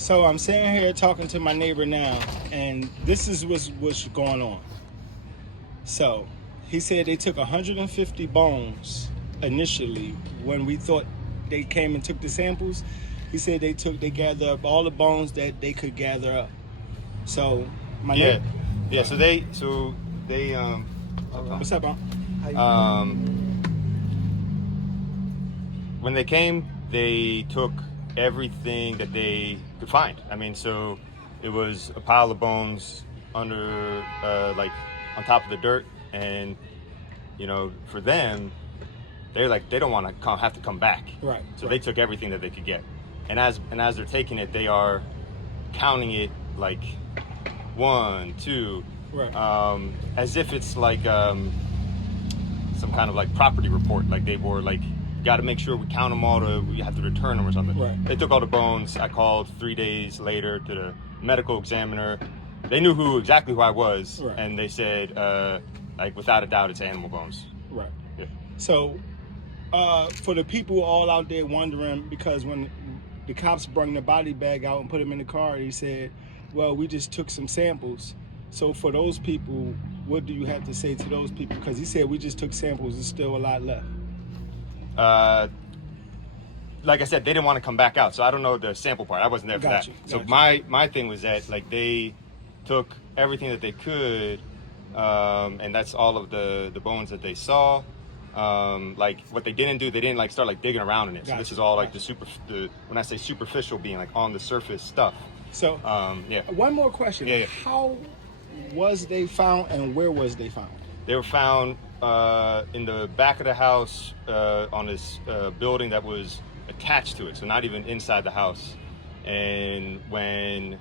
So I'm sitting here talking to my neighbor now, and this is what's going on. So he said they took 150 bones initially when we thought they came and took the samples. He said they gathered up all the bones that they could gather up. So my neighbor, So they what's up, bro? when they came, they took everything that they could find. I mean, so it was a pile of bones under, like, on top of the dirt, and for them, they're like, they don't want to have to come back. Right. So they took everything that they could get, and as they're taking it, they are counting it like 1, 2, Right. as if it's like some kind of like property report. Like they were like, got to make sure we count them all, we have to return them or something. Right. They took all the bones. I called 3 days later to the medical examiner. They knew exactly who I was, Right. and they said, like, without a doubt, it's animal bones. Right. Yeah. So, for the people all out there wondering, because when the cops brought the body bag out and put him in the car, he said, well, we just took some samples. So for those people, what do you have to say to those people? Because he said we just took samples, there's still a lot left. Like I said, they didn't want to come back out, so I don't know the sample part. I wasn't there for that. So my thing was that, like, they took everything that they could, and that's all of the bones that they saw. Like, what they didn't do, they didn't like start like digging around in it. So this is all like when I say superficial, being like on the surface stuff. So one more question. Yeah. How was they found, and where was they found? They were found in the back of the house, on this building that was attached to it, so not even inside the house. And when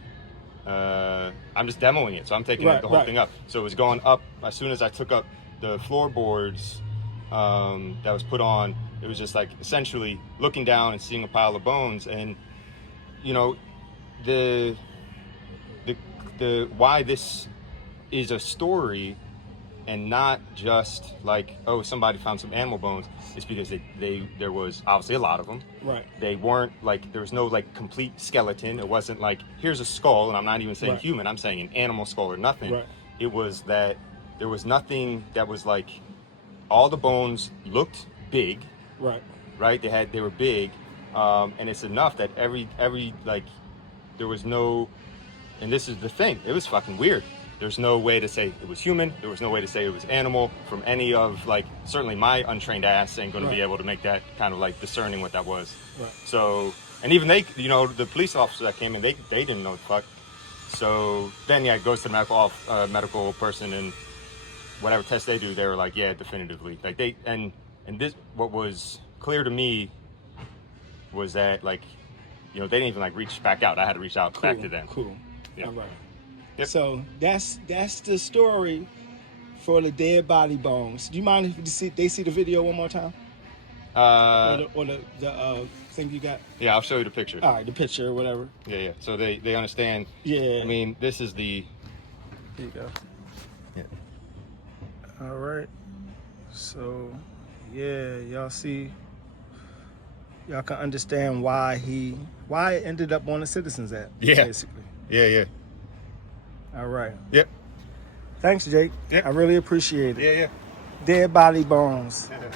I'm just demoing it, so I'm taking the whole thing up. So it was going up. As soon as I took up the floorboards that was put on, it was just like essentially looking down and seeing a pile of bones. And the why this is a story and not just like, oh, somebody found some animal bones, is because there was obviously a lot of them. Right. They weren't like, there was no like complete skeleton. It wasn't like, here's a skull, and I'm not even saying human, I'm saying an animal skull or nothing. Right. It was that there was nothing that was like, all the bones looked big. Right. They were big, and it's enough that every like, there was no, and this is the thing, it was fucking weird. There's no way to say it was human. There was no way to say it was animal from any of, like, certainly my untrained ass ain't going to be able to make that kind of like discerning what that was. Right. So, and even they, the police officer that came in, they didn't know the fuck. So then, it goes to the medical person, and whatever test they do, they were like, yeah, definitively. Like and this, what was clear to me was that, like, they didn't even like reach back out. I had to reach out back to them. Cool. Yeah. All right. Yep. So that's the story for the dead body bones. Do you mind if they see the video one more time? Or the thing you got? Yeah, I'll show you the picture. All right, the picture or whatever. Yeah. So they understand. Yeah. I mean, this is the. There you go. Yeah. All right. So, yeah, y'all see. Y'all can understand why it ended up on the Citizens app. Yeah. Basically. Yeah. All right. Yep. Thanks, Jake. Yep. I really appreciate it. Yeah. Dead body bones. Yeah.